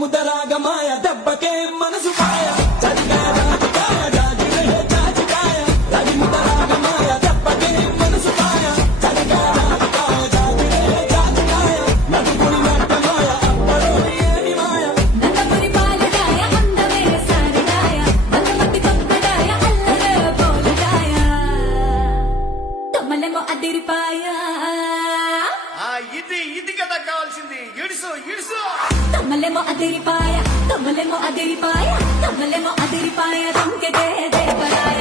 ముదరాగమాయ దెబ్బకే మనసు పాయ చలిగా రాజకాయ జాజిరే జాజికాయ రవి ముదరాగమాయ దెబ్బకే మనసు పాయ చలిగా రాజకాయ జాజిరే జాజికాయ నదుపురి నట్టమాయ అప్పలో ఏమి మాయ నందపురి పాలడాయ అందమే సారడాయ బంగమతి కొక్కడాయ అల్లరే పోలడాయ తమలెమో అదిరిపాయ ఇది కదా కావాల్సింది. ఇడుసు ఇడుసు తమలెమో అదిరిపాయ తమలెమో అదిరిపాయ తమలెమో అదిరిపాయ రంకెదే దేవరాయ